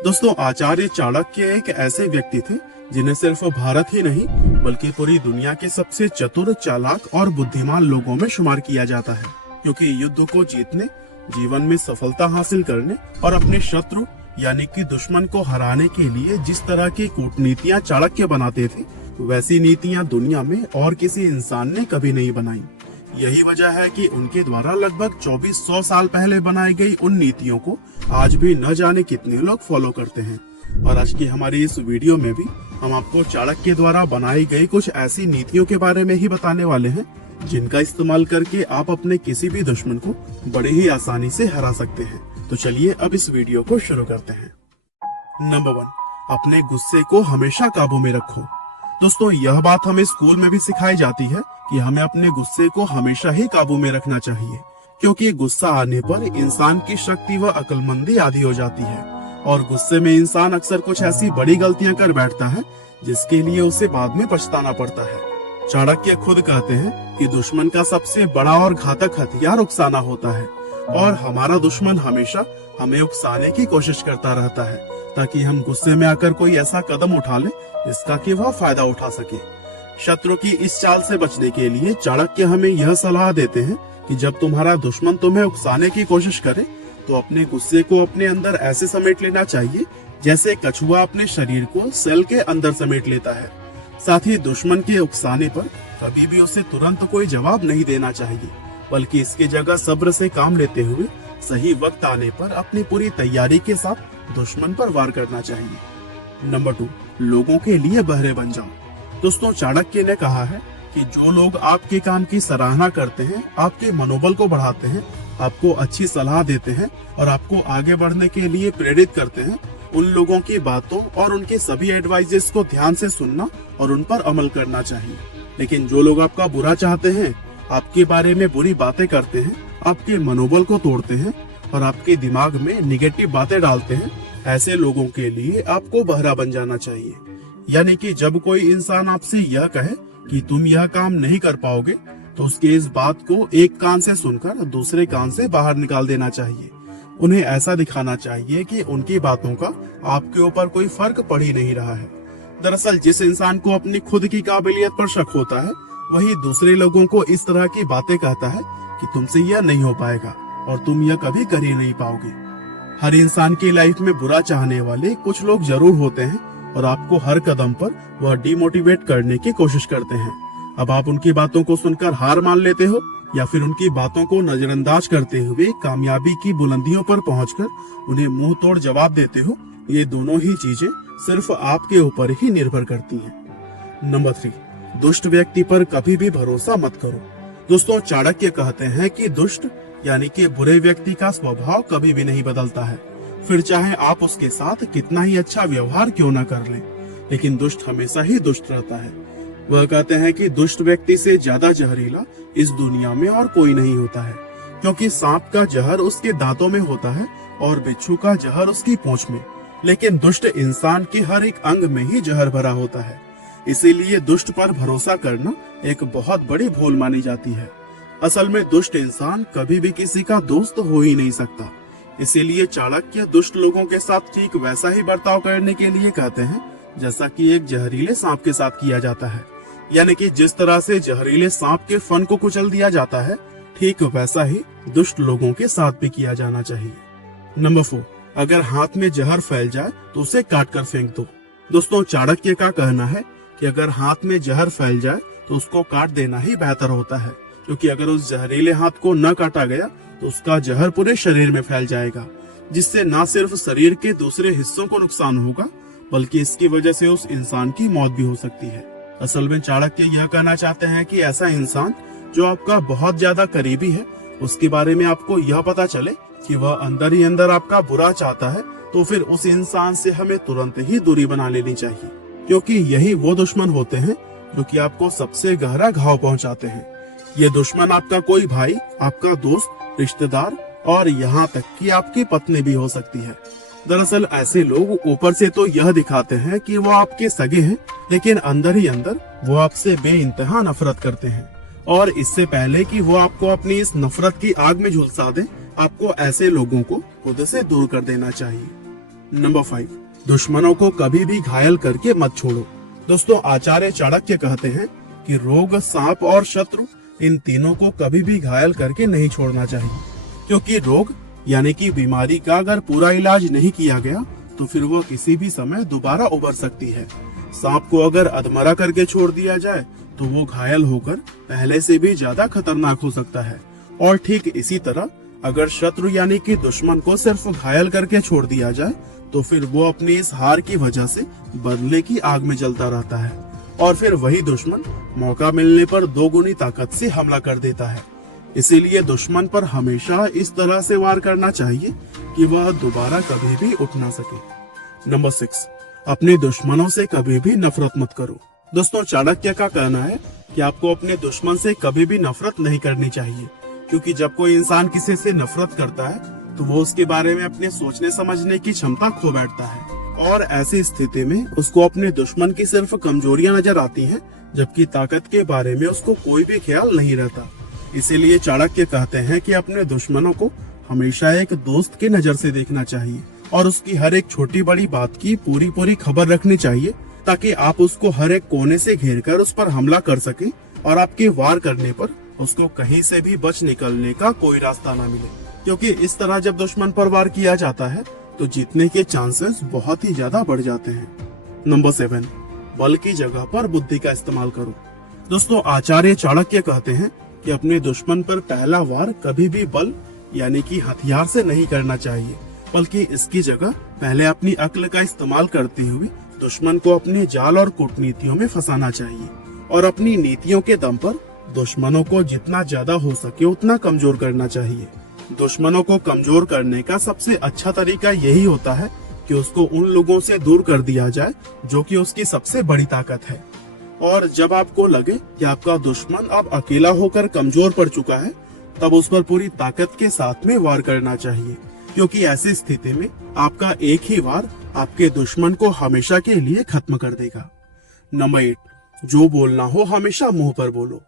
दोस्तों, आचार्य चाणक्य एक ऐसे व्यक्ति थे जिन्हें सिर्फ भारत ही नहीं बल्कि पूरी दुनिया के सबसे चतुर, चालाक और बुद्धिमान लोगों में शुमार किया जाता है। क्योंकि युद्ध को जीतने, जीवन में सफलता हासिल करने और अपने शत्रु यानी कि दुश्मन को हराने के लिए जिस तरह की कूटनीतियां चाणक्य बनाते थे, वैसी नीतियां दुनिया में और किसी इंसान ने कभी नहीं बनाई। यही वजह है कि उनके द्वारा लगभग 2400 साल पहले बनाई गई उन नीतियों को आज भी न जाने कितने लोग फॉलो करते हैं। और आज की हमारी इस वीडियो में भी हम आपको चाणक्य द्वारा बनाई गई कुछ ऐसी नीतियों के बारे में ही बताने वाले हैं जिनका इस्तेमाल करके आप अपने किसी भी दुश्मन को बड़े ही आसानी से हरा सकते हैं। तो चलिए अब इस वीडियो को शुरू करते हैं। नंबर 1, अपने गुस्से को हमेशा काबू में रखो। दोस्तों, यह बात हमें स्कूल में भी सिखाई जाती है कि हमें अपने गुस्से को हमेशा ही काबू में रखना चाहिए, क्योंकि गुस्सा आने पर इंसान की शक्ति व अक्लमंदी आधी हो जाती है और गुस्से में इंसान अक्सर कुछ ऐसी बड़ी गलतियां कर बैठता है जिसके लिए उसे बाद में पछताना पड़ता है। चाणक्य खुद कहते हैं कि दुश्मन का सबसे बड़ा और घातक हथियार उकसाना होता है और हमारा दुश्मन हमेशा हमें उकसाने की कोशिश करता रहता है ताकि हम गुस्से में आकर कोई ऐसा कदम उठा लें जिसका कि वह फायदा उठा सके। शत्रु की इस चाल से बचने के लिए चाणक्य हमें यह सलाह देते हैं कि जब तुम्हारा दुश्मन तुम्हें उकसाने की कोशिश करे तो अपने गुस्से को अपने अंदर ऐसे समेट लेना चाहिए जैसे कछुआ अपने शरीर को सेल के अंदर समेट लेता है। साथ ही दुश्मन के उकसाने पर कभी भी उसे तुरंत कोई जवाब नहीं देना चाहिए, बल्कि इसकी जगह सब्र से काम लेते हुए सही वक्त आने पर अपनी पूरी तैयारी के साथ दुश्मन पर वार करना चाहिए। नंबर 2, लोगों के लिए बहरे बन जाओ। दोस्तों, चाणक्य ने कहा है कि जो लोग आपके काम की सराहना करते हैं, आपके मनोबल को बढ़ाते हैं, आपको अच्छी सलाह देते हैं और आपको आगे बढ़ने के लिए प्रेरित करते हैं, उन लोगों की बातों और उनके सभी एडवाइजेस को ध्यान से सुनना और उन पर अमल करना चाहिए। लेकिन जो लोग आपका बुरा चाहते हैं, आपके बारे में बुरी बातें करते हैं, आपके मनोबल को तोड़ते हैं और आपके दिमाग में निगेटिव बातें डालते हैं, ऐसे लोगों के लिए आपको बहरा बन जाना चाहिए। यानी कि जब कोई इंसान आपसे यह कहे कि तुम यह काम नहीं कर पाओगे, तो उसके इस बात को एक कान से सुनकर दूसरे कान से बाहर निकाल देना चाहिए। उन्हें ऐसा दिखाना चाहिए कि उनकी बातों का आपके ऊपर कोई फर्क पड़ ही नहीं रहा है। दरअसल जिस इंसान को अपनी खुद की काबिलियत पर शक होता है, वही दूसरे लोगों को इस तरह की बातें कहता है कि तुमसे यह नहीं हो पाएगा और तुम यह कभी कर ही नहीं पाओगे। हर इंसान की लाइफ में बुरा चाहने वाले कुछ लोग जरूर होते हैं और आपको हर कदम पर वह डिमोटिवेट करने की कोशिश करते हैं। अब आप उनकी बातों को सुनकर हार मान लेते हो या फिर उनकी बातों को नजरअंदाज करते हुए कामयाबी की बुलंदियों पर पहुंचकर उन्हें मुंह तोड़ जवाब देते हो, ये दोनों ही चीजें सिर्फ आपके ऊपर ही निर्भर करती हैं। नंबर 3, दुष्ट व्यक्ति पर कभी भी भरोसा मत करो। दोस्तों, चाणक्य कहते हैं कि दुष्ट यानी कि बुरे व्यक्ति का स्वभाव कभी भी नहीं बदलता है, फिर चाहे आप उसके साथ कितना ही अच्छा व्यवहार क्यों न कर लें, लेकिन दुष्ट हमेशा ही दुष्ट रहता है। वह कहते हैं कि दुष्ट व्यक्ति से ज्यादा जहरीला इस दुनिया में और कोई नहीं होता है, क्योंकि सांप का जहर उसके दांतों में होता है और बिच्छू का जहर उसकी पूंछ में, लेकिन दुष्ट इंसान के हर एक अंग में ही जहर भरा होता है। इसीलिए दुष्ट पर भरोसा करना एक बहुत बड़ी भूल मानी जाती है। असल में दुष्ट इंसान कभी भी किसी का दोस्त हो ही नहीं सकता। इसीलिए चाणक्य दुष्ट लोगों के साथ ठीक वैसा ही बर्ताव करने के लिए कहते हैं जैसा कि एक जहरीले सांप के साथ किया जाता है। यानी कि जिस तरह से जहरीले सांप के फन को कुचल दिया जाता है, ठीक वैसा ही दुष्ट लोगों के साथ भी किया जाना चाहिए। नंबर 4, अगर हाथ में जहर फैल जाए तो उसे काट कर फेंक दो। दोस्तों, चाणक्य का कहना है कि अगर हाथ में जहर फैल जाए तो उसको काट देना ही बेहतर होता है, क्योंकि अगर उस जहरीले हाथ को न काटा गया तो उसका जहर पूरे शरीर में फैल जाएगा, जिससे न सिर्फ शरीर के दूसरे हिस्सों को नुकसान होगा बल्कि इसकी वजह से उस इंसान की मौत भी हो सकती है। असल में चाणक्य यह कहना चाहते हैं कि ऐसा इंसान जो आपका बहुत ज्यादा करीबी है, उसके बारे में आपको यह पता चले कि वह अंदर ही अंदर आपका बुरा चाहता है, तो फिर उस इंसान से हमें तुरंत ही दूरी बना लेनी चाहिए, क्योंकि यही वो दुश्मन होते हैं जो कि आपको सबसे गहरा घाव पहुंचाते हैं। ये दुश्मन आपका कोई भाई, आपका दोस्त, रिश्तेदार और यहाँ तक कि आपकी पत्नी भी हो सकती है। दरअसल ऐसे लोग ऊपर से तो यह दिखाते हैं कि वो आपके सगे हैं, लेकिन अंदर ही अंदर वो आपसे बेइंतहा नफरत करते हैं। और इससे पहले कि वो आपको अपनी इस नफरत की आग में झुलसा दें, आपको ऐसे लोगों को खुद से दूर कर देना चाहिए। नंबर 5, दुश्मनों को कभी भी घायल करके मत छोड़ो। दोस्तों, आचार्य चाणक्य कहते हैं कि रोग, सांप और शत्रु, इन तीनों को कभी भी घायल करके नहीं छोड़ना चाहिए, क्योंकि रोग यानी कि बीमारी का अगर पूरा इलाज नहीं किया गया तो फिर वह किसी भी समय दोबारा उभर सकती है। सांप को अगर अधमरा करके छोड़ दिया जाए तो वो घायल होकर पहले से भी ज्यादा खतरनाक हो सकता है। और ठीक इसी तरह अगर शत्रु यानी कि दुश्मन को सिर्फ घायल करके छोड़ दिया जाए तो फिर वो अपनी इस हार की वजह से बदले की आग में जलता रहता है, और फिर वही दुश्मन मौका मिलने पर दोगुनी ताकत से हमला कर देता है। इसीलिए दुश्मन पर हमेशा इस तरह से वार करना चाहिए कि वह दोबारा कभी भी उठ ना सके। नंबर 6, अपने दुश्मनों से कभी भी नफरत मत करो। दोस्तों, चाणक्य का कहना है कि आपको अपने दुश्मन से कभी भी नफरत नहीं करनी चाहिए, क्योंकि जब कोई इंसान किसी से नफरत करता है तो वो उसके बारे में अपने सोचने समझने की क्षमता खो बैठता है, और ऐसी स्थिति में उसको अपने दुश्मन की सिर्फ कमजोरियां नजर आती हैं, जबकि ताकत के बारे में उसको कोई भी ख्याल नहीं रहता। इसीलिए चाणक्य कहते हैं कि अपने दुश्मनों को हमेशा एक दोस्त की नजर से देखना चाहिए और उसकी हर एक छोटी बड़ी बात की पूरी खबर रखनी चाहिए, ताकि आप उसको हर एक कोने से घेरकर उस पर हमला कर सके और आपके वार करने पर उसको कहीं से भी बच निकलने का कोई रास्ता ना मिले। क्योंकि इस तरह जब दुश्मन पर वार किया जाता है तो जीतने के चांसेस बहुत ही ज्यादा बढ़ जाते हैं। नंबर 7, बल की जगह पर बुद्धि का इस्तेमाल करो। दोस्तों, आचार्य चाणक्य कहते हैं कि अपने दुश्मन पर पहला वार कभी भी बल यानी कि हथियार से नहीं करना चाहिए, बल्कि इसकी जगह पहले अपनी अक्ल का इस्तेमाल करते हुए दुश्मन को अपने जाल और कूटनीतियों में फंसाना चाहिए, और अपनी नीतियों के दम पर दुश्मनों को जितना ज्यादा हो सके उतना कमजोर करना चाहिए। दुश्मनों को कमजोर करने का सबसे अच्छा तरीका यही होता है कि उसको उन लोगों से दूर कर दिया जाए जो कि उसकी सबसे बड़ी ताकत है। और जब आपको लगे कि आपका दुश्मन अब अकेला होकर कमजोर पड़ चुका है, तब उस पर पूरी ताकत के साथ में वार करना चाहिए, क्योंकि ऐसी स्थिति में आपका एक ही वार आपके दुश्मन को हमेशा के लिए खत्म कर देगा। नंबर 8, जो बोलना हो हमेशा मुंह पर बोलो।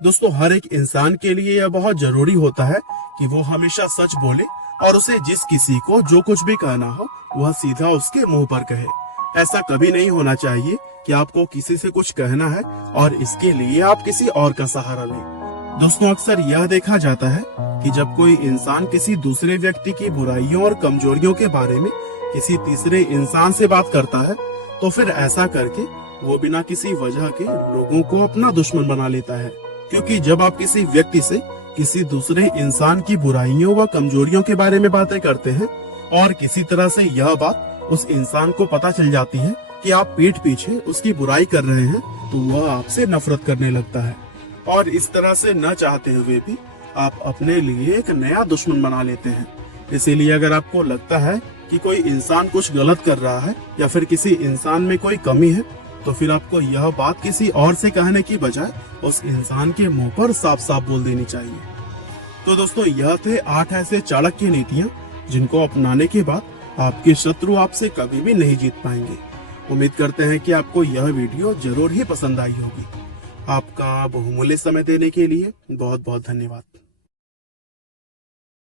दोस्तों, हर एक इंसान के लिए यह बहुत जरूरी होता है कि वो हमेशा सच बोले और उसे जिस किसी को जो कुछ भी कहना हो वह सीधा उसके मुंह पर कहे। ऐसा कभी नहीं होना चाहिए कि आपको किसी से कुछ कहना है और इसके लिए आप किसी और का सहारा लें। दोस्तों, अक्सर यह देखा जाता है कि जब कोई इंसान किसी दूसरे व्यक्ति की बुराइयों और कमजोरियों के बारे में किसी तीसरे इंसान से बात करता है तो फिर ऐसा करके वो बिना किसी वजह के लोगों को अपना दुश्मन बना लेता है। क्योंकि जब आप किसी व्यक्ति से किसी दूसरे इंसान की बुराइयों व कमजोरियों के बारे में बातें करते हैं और किसी तरह से यह बात उस इंसान को पता चल जाती है कि आप पीठ पीछे उसकी बुराई कर रहे हैं, तो वह आपसे नफरत करने लगता है, और इस तरह से न चाहते हुए भी आप अपने लिए एक नया दुश्मन बना लेते हैं। इसीलिए अगर आपको लगता है कि कोई इंसान कुछ गलत कर रहा है या फिर किसी इंसान में कोई कमी है, तो फिर आपको यह बात किसी और से कहने की बजाय उस इंसान के मुंह पर साफ साफ बोल देनी चाहिए। तो दोस्तों, यह थे 8 ऐसे चाणक्य नीतियां जिनको अपनाने के बाद आपके शत्रु आपसे कभी भी नहीं जीत पाएंगे। उम्मीद करते हैं कि आपको यह वीडियो जरूर ही पसंद आई होगी। आपका बहुमूल्य समय देने के लिए बहुत बहुत धन्यवाद।